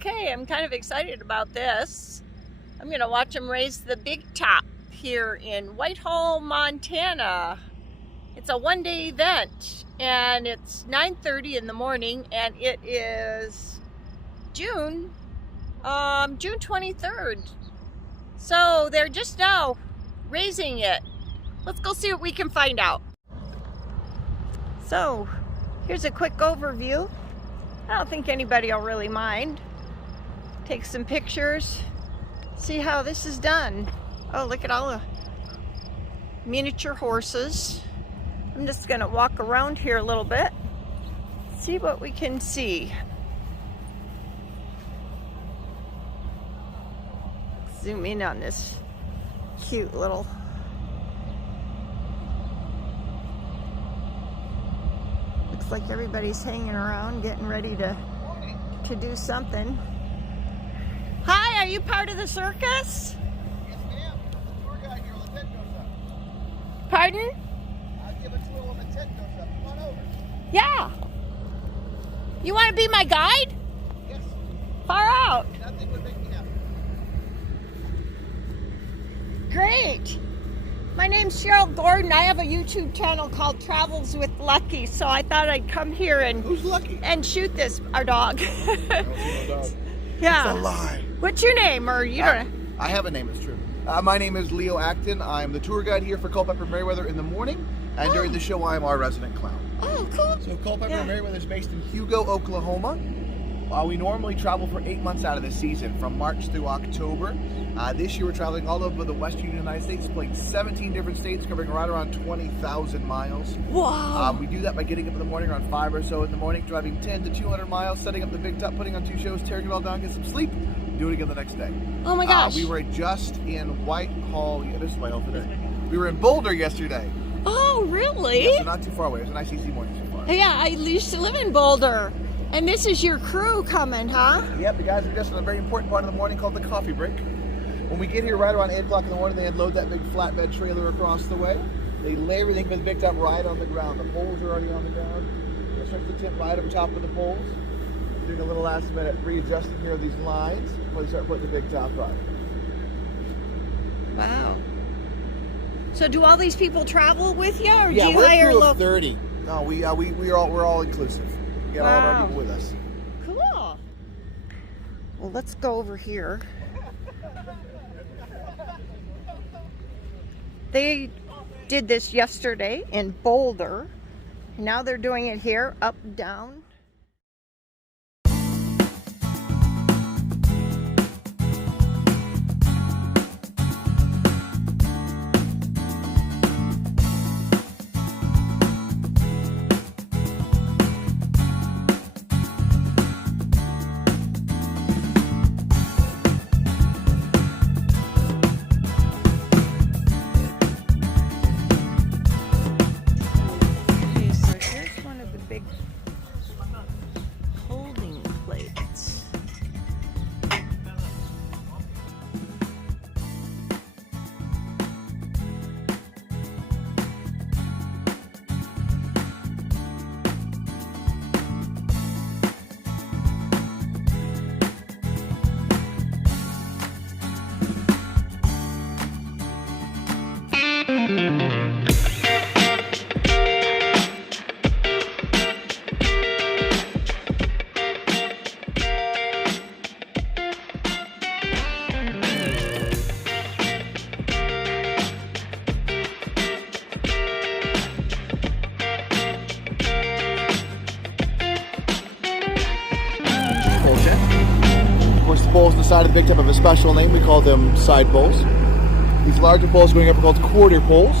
Okay, I'm kind of excited about this. I'm going to watch them raise the big top here in Whitehall, Montana. It's a one-day event, and it's 9:30 in the morning, and it is June 23rd. So they're just now raising it. Let's go see what we can find out. So here's a quick overview. I don't think anybody will really mind. Take some pictures, see how this is done. Oh, look at all the miniature horses. I'm just gonna walk around here a little bit, see what we can see. Zoom in on this cute little looks like everybody's hanging around getting ready to do something. Hi, are you part of the circus? Yes, ma'am. I'm the tour guide here when the tent goes up. Pardon? I'll give a tour when the tent goes up. Come on over. Yeah. You want to be my guide? Yes. Far out. Nothing would make me happy. Great. My name's Cheryl Gordon. I have a YouTube channel called Travels with Lucky, so I thought I'd come here and Who's Lucky? and shoot this our dog. I don't see no dog. Yeah. It's a lie. What's your name, or you don't? I have a name, it's true. My name is Leo Acton. I'm the tour guide here for Culpepper Merriweather in the morning, and during the show I'm our resident clown. Oh, cool. So Culpepper Yeah. Merriweather is based in Hugo, Oklahoma. We normally travel for 8 months out of the season, from March through October. This year we're traveling all over the western United States, playing 17 different states, covering right around 20,000 miles. Wow. We do that by getting up in the morning around 5 or so in the morning, driving 10 to 200 miles, setting up the big top, putting on 2 shows, tearing it all down, get some sleep, do it again the next day. Oh my gosh. We were just in Whitehall. Yeah, this is Whitehall today. We were in Boulder yesterday. Oh, really? Yeah, so not too far away. It was a nice easy morning so far. Yeah, I used to live in Boulder. And this is your crew coming, huh? Yep, the guys are just in a very important part of the morning called the coffee break. When we get here right around 8 o'clock in the morning, they unload that big flatbed trailer across the way. They lay everything for the big top right on the ground. The poles are already on the ground. They'll stretch the tent right over top of the poles. Doing a little last minute readjusting here of these lines before they start putting the big top right. Wow. So do all these people travel with you, or Yeah, do you we're a hire crew of local? 30. No, we're all inclusive. We got all of our people with us. Cool. Well, let's go over here. They did this yesterday in Boulder. Now they're doing it here, up, down. Holding plates. Of course, the poles on the side of the big top have a special name. We call them side poles. These larger poles going up are called quarter poles.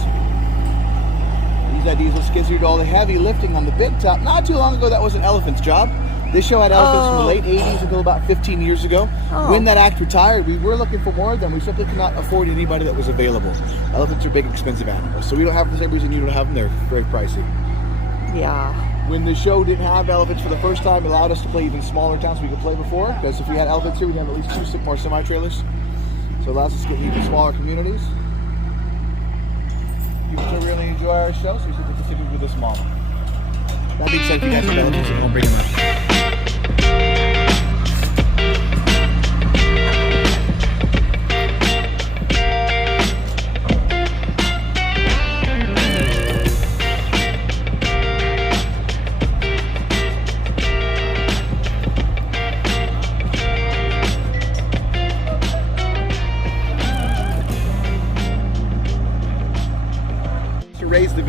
These ideas will skid you do all the heavy lifting on the big top. Not too long ago, that was an elephant's job. This show had elephants from the late 80s until about 15 years ago. When that act retired, we were looking for more of them. We simply could not afford anybody that was available. Elephants are big, expensive animals. So we don't have them for the same reason you don't have them. They're very pricey. Yeah. When the show didn't have elephants for the first time, it allowed us to play even smaller towns we could play before. Because if we had elephants here, we'd have at least 2 more semi-trailers. So it allows us to get even smaller communities. People still really enjoy our show, so we should continue with this model. That being said, if you guys have elephants, don't bring them up.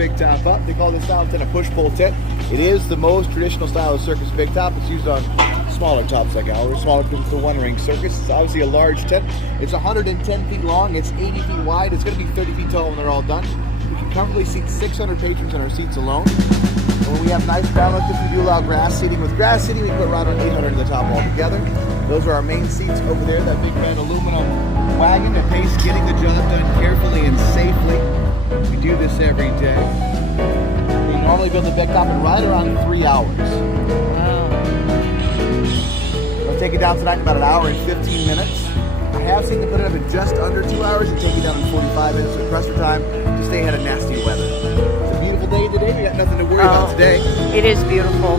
big top up. They call this style tent a push-pull tent. It is the most traditional style of circus big top. It's used on smaller tops like ours, smaller than the one-ring circus. It's obviously a large tent. It's 110 feet long. It's 80 feet wide. It's going to be 30 feet tall when they're all done. We can comfortably seat 600 patrons on our seats alone. And when we have nice balance, if we do allow grass seating. With grass seating, we put right around 800 in the top altogether. Those are our main seats over there. That big red aluminum wagon at pace, getting the job done carefully and safely. We do this every day. We normally build the big top in right around 3 hours. Wow. We'll take it down tonight in about 1 hour and 15 minutes. I have seen them put it up in just under 2 hours and take it down in 45 minutes with pressure time to stay ahead of nasty weather. It's a beautiful day today. We got nothing to worry about today. It is beautiful.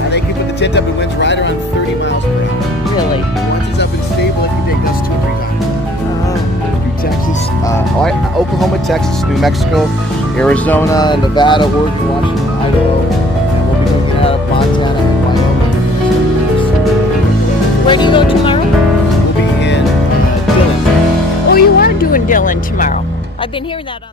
And they can put the tent up in winds right around 30 miles per hour. Really? Once it's up and stable, it can take us 2 or 3 times. Oh. Texas, Oklahoma, Texas, New Mexico, Arizona, Nevada, Oregon, Washington, Idaho, and we'll be looking at Montana and Wyoming. Where do you go tomorrow? We'll be in Dillon. Oh, you are doing Dillon tomorrow. I've been hearing that on.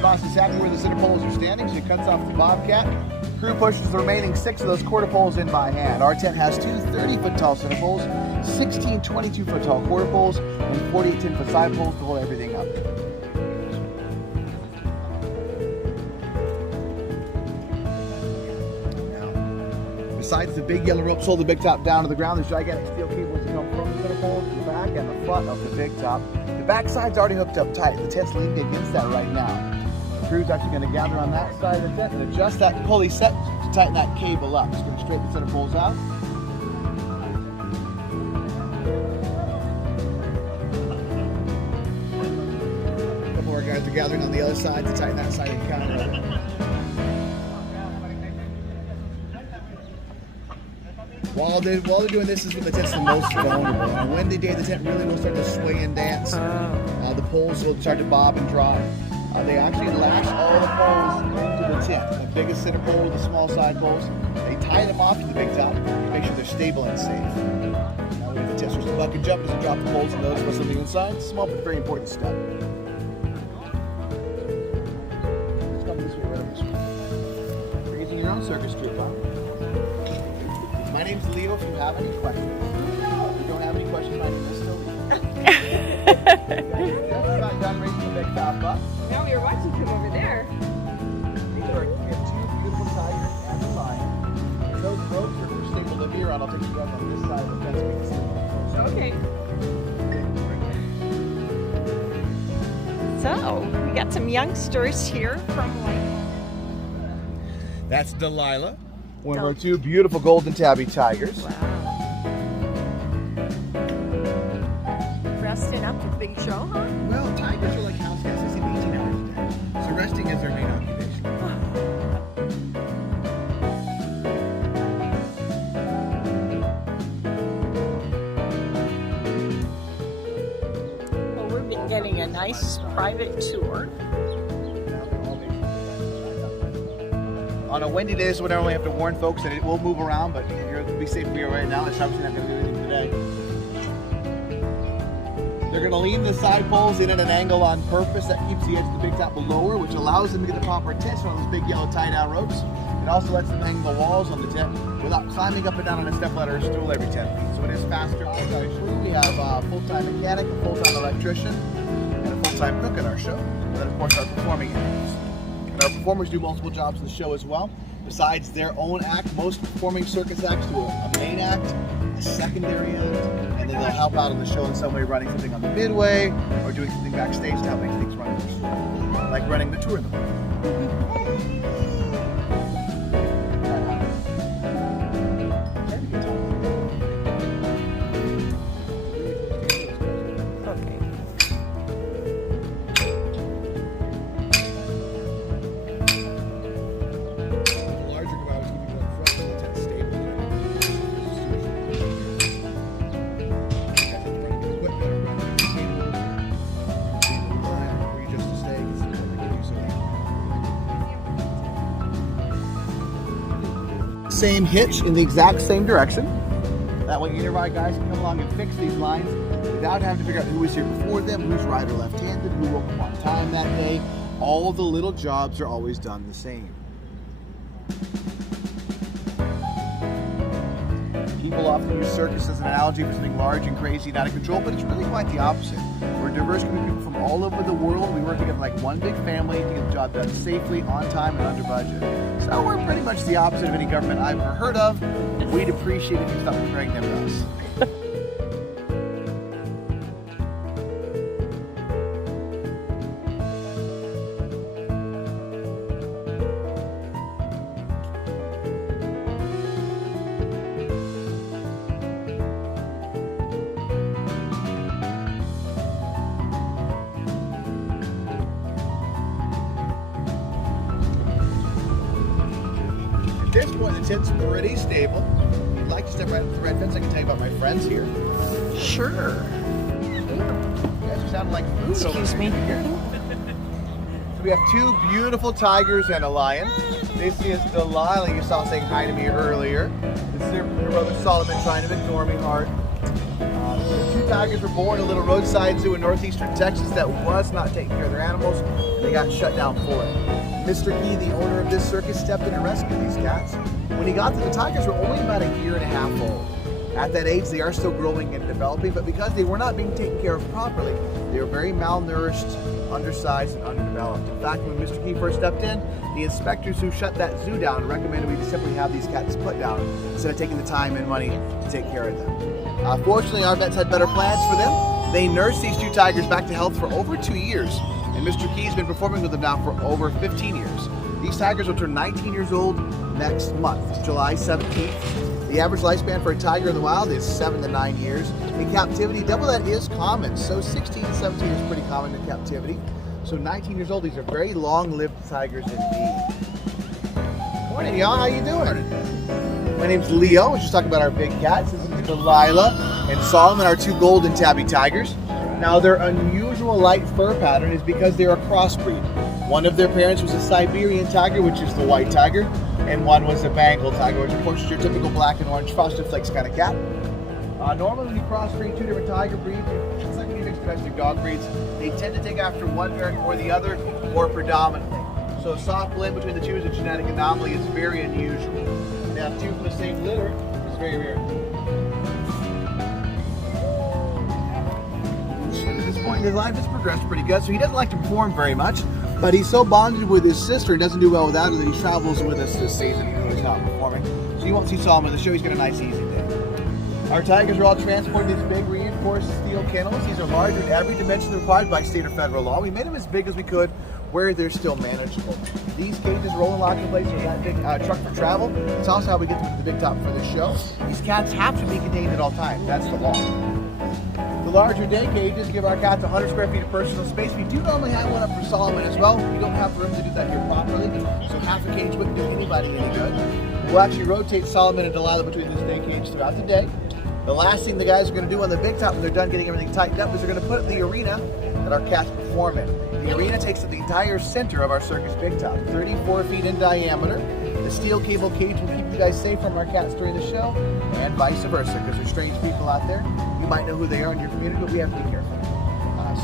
Boss is happy where the center poles are standing, so he cuts off the bobcat. Crew pushes the remaining 6 of those quarter poles in by hand. Our tent has 2 30-foot tall center poles, 16 22-foot tall quarter poles, and 48 10-foot side poles to hold everything up. Now, besides the big yellow ropes hold the big top down to the ground, there's gigantic steel cables that come from the center pole to the back and the front of the big top. The back side's already hooked up tight. The tent's leaning against that right now. The crew's actually going to gather on that side of the tent and adjust that pulley set to tighten that cable up. Just going to straighten the center poles out. A couple more guys are gathering on the other side to tighten that side of the counter of it. While they're doing this is when the tent's the most vulnerable. On Wednesday day, the tent really will start to sway and dance. The poles will start to bob and drop. They actually lash all the poles into the tent. The biggest center pole, the small side poles. They tie them off to the big top to make sure they're stable and safe. Now we have the testers. The buck and jump doesn't drop the poles and those of us on the inside. It's a small but very important step. Let's come this way, right over this way. You're using your own circus troupe, huh? My name's Leo. If you have any questions, if you don't have any questions, my name is still Leo. Just about done raising the big top up. Now we were watching him over there. We have 2 beautiful tigers and a lion. Those ropes are stable to here on. I'll take you guys on this side of the fence. We can see them closer. Okay. So, we got some youngsters here from Whitehall. That's Delilah, one of our 2 beautiful Golden Tabby Tigers. Wow. Resting up for the big show, huh? Well, tigers are like house cats. They sleep 18 hours a day. So resting is their main occupation. Well, we've been getting a nice private tour. On a windy day, this is when I only have to warn folks that it will move around, but you're be safe where you're right now. It's obviously not going to do anything today. They're going to lean the side poles in at an angle on purpose. That keeps the edge of the big top lower, which allows them to get the proper tension on those big yellow tie-down ropes. It It also lets them hang the walls on the tent without climbing up and down on a step ladder or stool every 10 feet. So it is faster. We have a full-time mechanic, a full-time electrician, and a full-time cook in our show. And then of course our performing animals. And our performers do multiple jobs in the show as well. Besides their own act, most performing circus acts do a main act, a secondary act, and then they'll help out on the show in some way, running something on the midway or doing something backstage to help make things run, like running the tour in the morning. Same hitch in the exact same direction. That way either of our guys can come along and fix these lines without having to figure out who was here before them, who's right or left-handed, who woke up on time that day. All the little jobs are always done the same. People often use circus as an analogy for something large and crazy and out of control, but it's really quite the opposite. We're a diverse group of people from all over the world. We work together like one big family to get the job done safely, on time, and under budget. So we're pretty much the opposite of any government I've ever heard of. We'd appreciate if you stopped comparing them to us. At this point, the tent's pretty stable. If you'd like to step right up to the red fence, I can tell you about my friends here. Sure. You guys are sounding like food. Excuse me. So we have two beautiful tigers and a lion. This is Delilah, you saw saying hi to me earlier. This is her brother Solomon, trying to ignore me hard. The two tigers were born in a little roadside zoo in northeastern Texas that was not taking care of their animals, and they got shut down for it. Mr. Key, the owner of this circus, stepped in and rescued these cats. When he got them, the tigers were only about 1.5 years old. At that age, they are still growing and developing, but because they were not being taken care of properly, they were very malnourished, undersized, and underdeveloped. In fact, when Mr. Key first stepped in, the inspectors who shut that zoo down recommended we just simply have these cats put down instead of taking the time and money to take care of them. Fortunately, our vets had better plans for them. They nursed these two tigers back to health for over 2 years, and Mr. Key's been performing with them now for over 15 years. These tigers will turn 19 years old next month, July 17th. The average lifespan for a tiger in the wild is 7 to 9 years. In captivity, double that is common. So 16 to 17 is pretty common in captivity. So 19 years old, these are very long-lived tigers indeed. Morning, y'all. How you doing? My name's Leo. We're just talking about our big cats. This is Delilah and Solomon, our two Golden Tabby Tigers. Now, their unusual light fur pattern is because they're a crossbreed. One of their parents was a Siberian tiger, which is the white tiger, and one was a Bengal tiger, which of course is your typical black and orange frosted flakes kind of cat. Normally when you crossbreed two different tiger breeds, it's like when you mix domestic dog breeds, they tend to take after one parent or the other, or predominantly. So a soft blend between the two is a genetic anomaly. It's very unusual. To have two from the same litter is very rare. At this point in his life, it's progressed pretty good, so he doesn't like to perform very much, but he's so bonded with his sister and doesn't do well without her that he travels with us this season even though he's not performing. So you won't see Solomon in the show. He's got a nice easy day. Our tigers are all transported in these big reinforced steel kennels. These are larger in every dimension required by state or federal law. We made them as big as we could where they're still manageable. These cages roll and lock in place with that big truck for travel. It's also how we get them to the big top for the show. These cats have to be contained at all times. That's the law. The larger day cages give our cats 100 square feet of personal space. We do normally have one up for Solomon as well. We don't have room to do that here properly, so half a cage wouldn't do anybody any good. We'll actually rotate Solomon and Delilah between this day cage throughout the day. The last thing the guys are going to do on the big top when they're done getting everything tightened up is they're going to put the arena that our cats perform in. The arena takes up the entire center of our circus big top, 34 feet in diameter. The steel cable cage will keep you guys safe from our cats during the show, and vice versa, because there's strange people out there. You might know who they are in your community, but we have to be careful.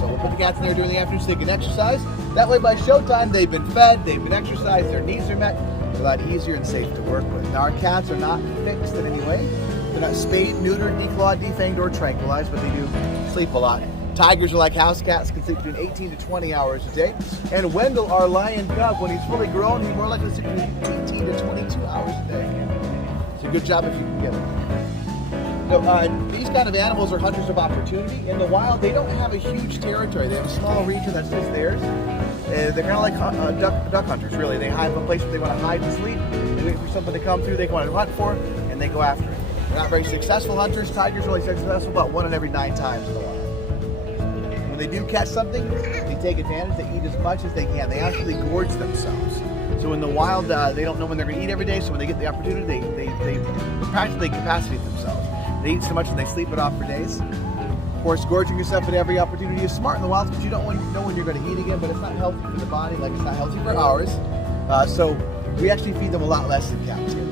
So we'll put the cats in there during the afternoon so they can exercise. That way by showtime, they've been fed, they've been exercised, their needs are met, They're a lot easier and safe to work with. Now our cats are not fixed in any way. They're not spayed, neutered, declawed, defanged, or tranquilized, but they do sleep a lot. Tigers are like house cats, can sleep between 18 to 20 hours a day. And Wendell, our lion cub, when he's fully grown, he's more likely to sleep between 18 to 22 hours a day. It's a good job if you can get it. So, these kind of animals are hunters of opportunity. In the wild, they don't have a huge territory. They have a small region that's just theirs. They're kind of like duck hunters, really. They hide in a place where they want to hide and sleep. They wait for something to come through they want to hunt for, and they go after it. They're not very successful hunters. Tigers are really successful about 1 in every 9 times in the wild. When they do catch something, they take advantage. They eat as much as they can. They actually gorge themselves. So in the wild, they don't know when they're going to eat every day. So when they get the opportunity, they practically incapacitate themselves. They eat so much and they sleep it off for days. Of course, gorging yourself at every opportunity is smart in the wild because you don't know when you're going to eat again, but it's not healthy for the body, like it's not healthy for ours. So we actually feed them a lot less than cats here.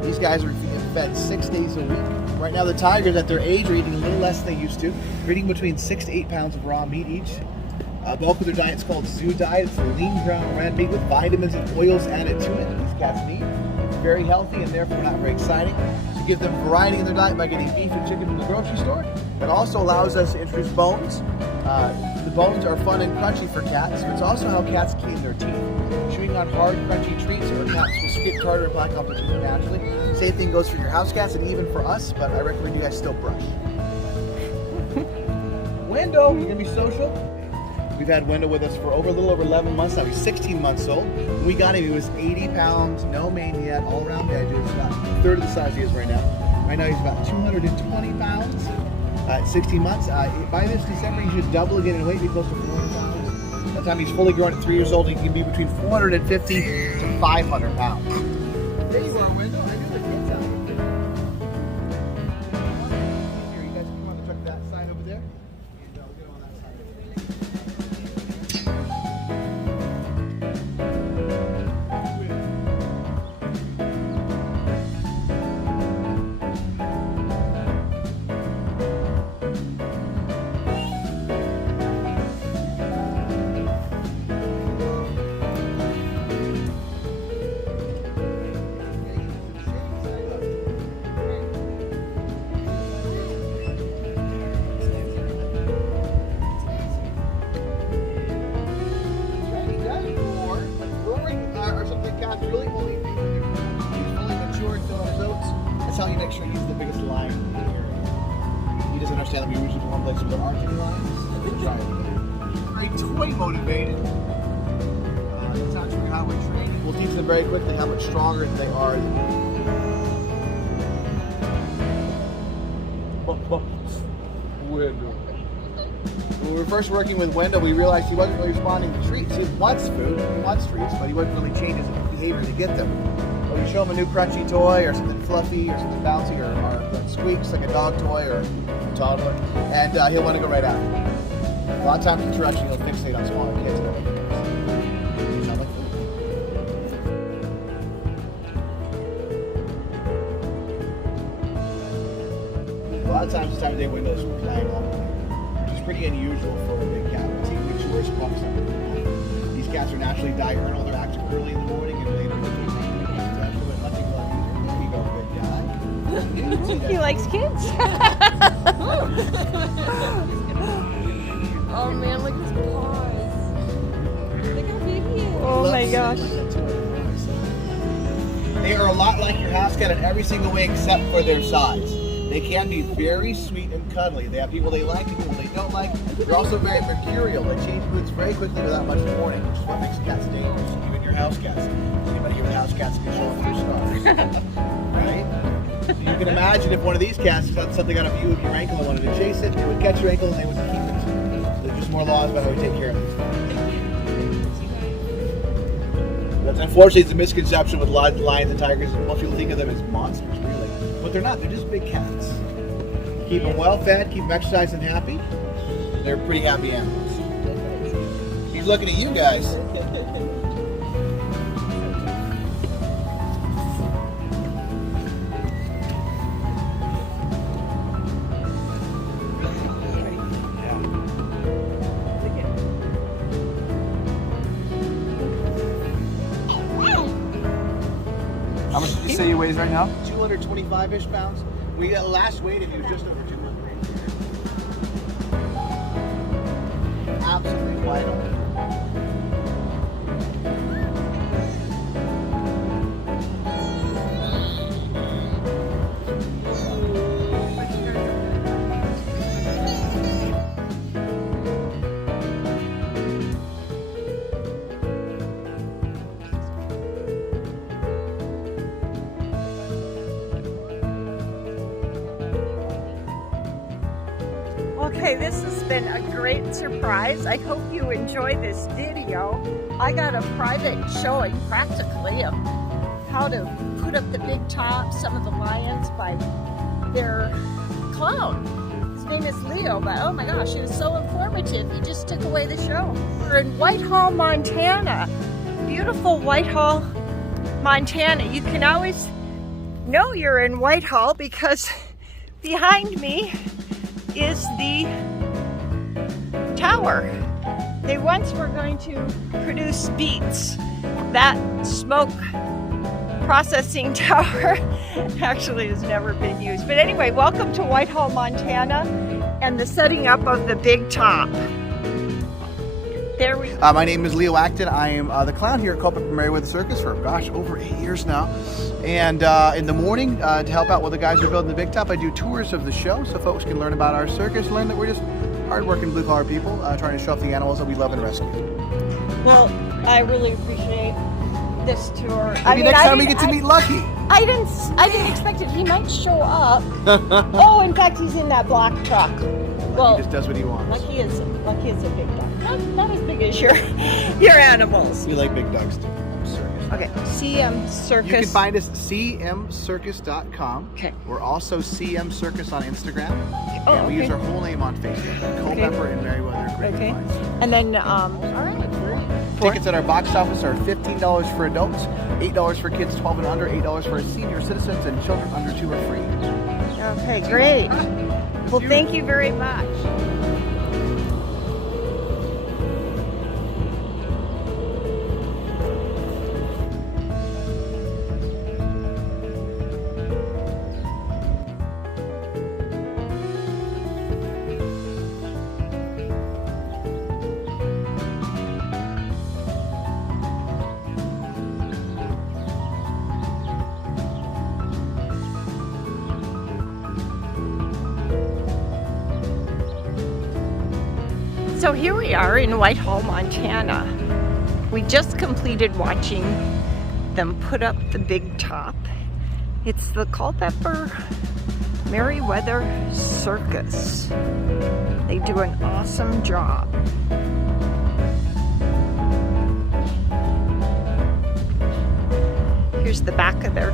These guys are fed 6 days a week. Right now, the tigers at their age are eating a little less than they used to. They're eating between 6 to 8 pounds of raw meat each. The bulk of their diet is called zoo diet. It's a lean ground red meat with vitamins and oils added to it. These cats need. It's very healthy and therefore not very exciting. So give them variety in their diet by getting beef and chicken from the grocery store. That also allows us to introduce bones. The bones are fun and crunchy for cats, but it's also how cats clean their teeth. Chewing on hard, crunchy treats, or cats will skip tartar and black off the teeth naturally. Same thing goes for your house cats and even for us, but I recommend you guys still brush. Wendell, you're gonna be social. We've had Wendell with us for a little over 11 months now. He's 16 months old. When we got him, he was 80 pounds, no mane yet, all around edges, about a third of the size he is right now. Right now he's about 220 pounds at 16 months. By this December, he should double again in weight, be close to 400 pounds. By the time he's fully grown at 3 years old, he can be between 450 to 500 pounds. There you are, Wendell. I knew the kids out here. Here, you guys come on and check that side over there. And we'll get on that side over That's how you make sure he's the biggest lion in the area. He doesn't understand that we usually go one place where there aren't any lions. Very toy motivated. That's actually how we train. We'll teach them very quickly how much stronger they are than Wendell. When we were first working with Wendell, we realized he wasn't really responding to treats. He wants food, he wants treats, but he wasn't really changing his behavior to get them. But we show him a new crunchy toy or something fluffy or something bouncy or that squeaks like a dog toy or a toddler, and he'll want to go right after it. A lot of times interaction, he'll fixate on smaller kids. A lot of times this time of day, Wendell's playing all day, which is pretty unusual for a big cat. It's even matures pups. These cats are naturally diurnal. They're active early in the morning and later in the evening. There you go, good guy. He likes kids. Oh man, look at his paws. Look how big he is. Oh my gosh. They are a lot like your house cat in every single way except for their size. They can be very sweet and cuddly. They have people they like and people they don't like. They're also very mercurial. They change moods very quickly without much warning, which is what makes cats dangerous. Even your house cats. Anybody here with house cats can show them your scars. Right? So you can imagine if one of these cats had something out of view of your ankle and wanted to chase it, they would catch your ankle and they would keep it. So there's just more laws about how we take care of these things. That's unfortunately it's a misconception with lions and tigers. Most people think of them as monsters, really. But they're not. They're just big cats. Keep them well fed, keep them exercised and happy. They're pretty happy animals. He's looking at you guys. How much did you say he weighs right now? 225-ish pounds. We got last weighted, he was just over 200. Absolutely vital. Okay, this has been a great surprise. I hope you enjoy this video. I got a private showing practically of how to put up the big top, some of the lions by their clown. His name is Leo, but oh my gosh, he was so informative. He just took away the show. We're in Whitehall, Montana. Beautiful Whitehall, Montana. You can always know you're in Whitehall because behind me is the tower. They once were going to produce beets. That smoke processing tower actually has never been used. But anyway, welcome to Whitehall, Montana and the setting up of the big top. There we go. My name is Leo Acton. I am the clown here at Culpepper Merriweather Circus for, gosh, over 8 years now. And in the morning, to help out with the guys who are building the big top, I do tours of the show so folks can learn about our circus, learn that we're just hard-working blue-collar people trying to show off the animals that we love and rescue. Well, I really appreciate this tour. Maybe next time we get to meet Lucky. I didn't expect it. He might show up. Oh, in fact, he's in that black truck. Well, he just does what he wants. Lucky is a big dog. Not as big as your animals. We like big dogs too. Circus. Okay, CM Circus. You can find us at cmcircus.com. Okay. We're also CM Circus on Instagram. Oh, and we okay. use our whole name on Facebook. Culpepper and Merriweather. Great Okay. to find. And then, all right. Tickets at our box office are $15 for adults, $8 for kids 12 and under, $8 for senior citizens, and children under 2 are free. Okay, great. Well, thank you very much. So here we are in Whitehall, Montana. We just completed watching them put up the big top. It's the Culpepper Merriweather Circus. They do an awesome job. Here's the back of their